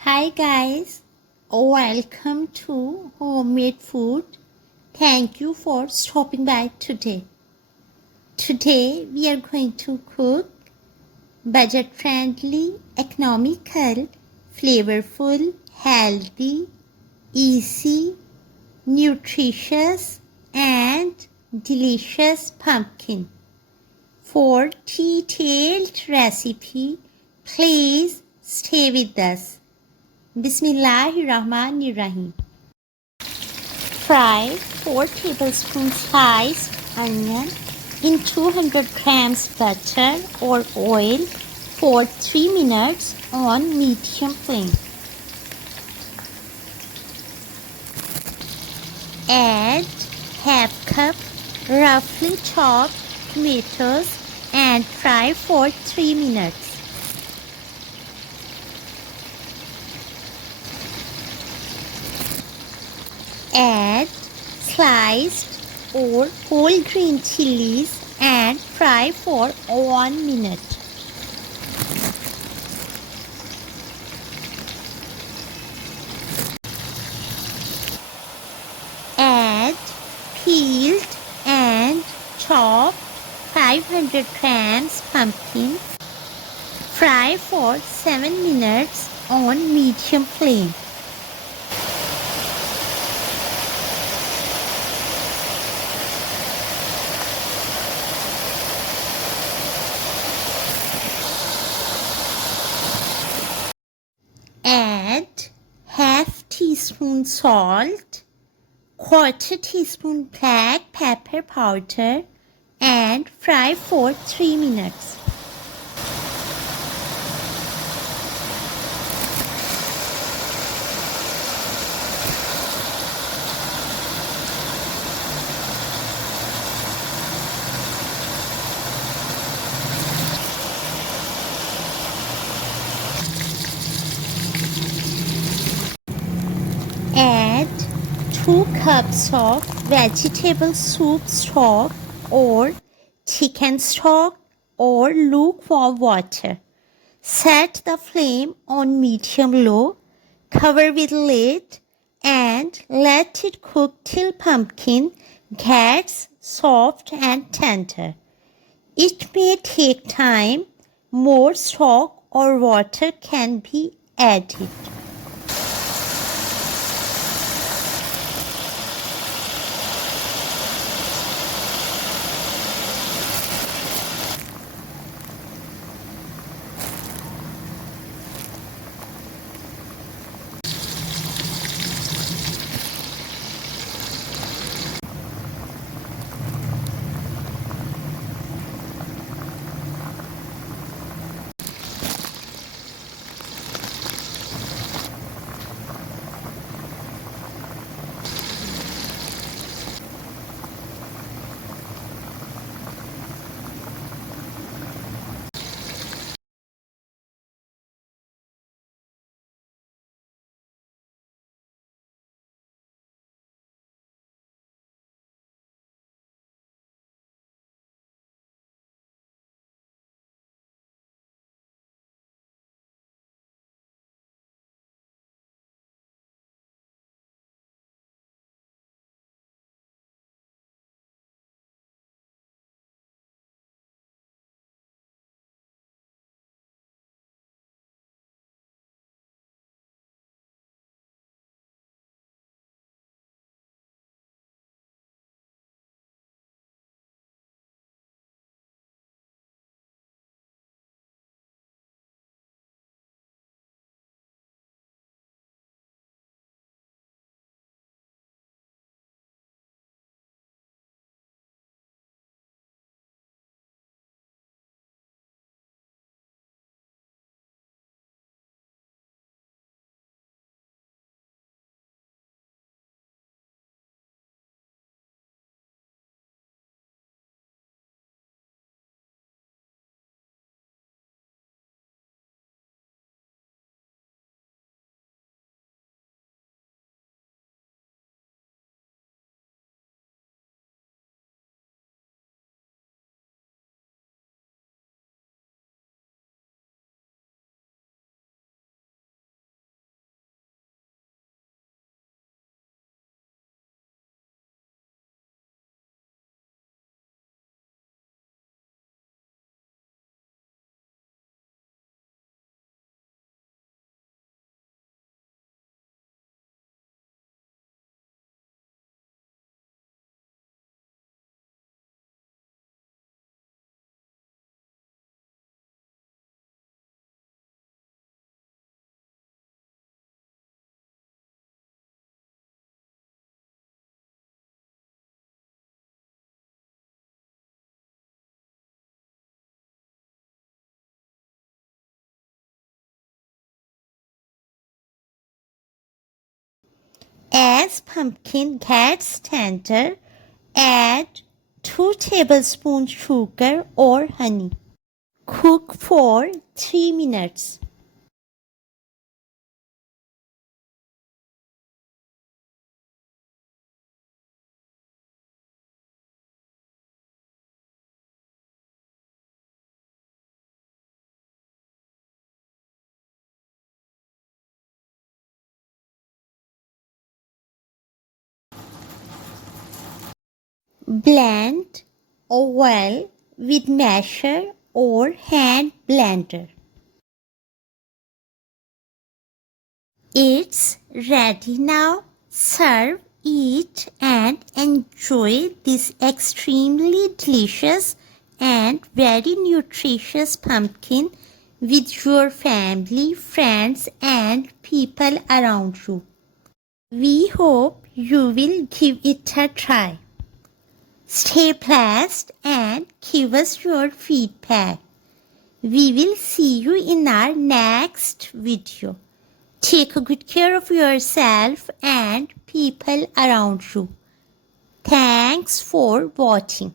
Hi guys, welcome to Homemade Food. Thank you for stopping by today. Today we are going to cook budget-friendly, economical, flavorful, healthy, easy, nutritious and delicious pumpkin. For detailed recipe, please stay with us. Bismillahirrahmanirrahim. Fry 4 tablespoons sliced onion in 200 grams butter or oil for 3 minutes on medium flame. Add half cup roughly chopped tomatoes and fry for 3 minutes. Add sliced or whole green chilies and fry for 1 minute. Add peeled and chopped 500 grams pumpkin. Fry for 7 minutes on medium flame. Add half teaspoon salt, quarter teaspoon black pepper powder and fry for 3 minutes. Add 2 cups of vegetable soup stock or chicken stock or lukewarm water. Set the flame on medium-low, cover with lid and let it cook till pumpkin gets soft and tender. It may take time. More stock or water can be added. As pumpkin gets tender, add 2 tablespoons sugar or honey. Cook for 3 minutes. Blend well with masher or hand blender. It's ready now. Serve, eat and enjoy this extremely delicious and very nutritious pumpkin with your family, friends and people around you. We hope you will give it a try. Stay blessed and give us your feedback. We will see you in our next video. Take good care of yourself and people around you. Thanks for watching.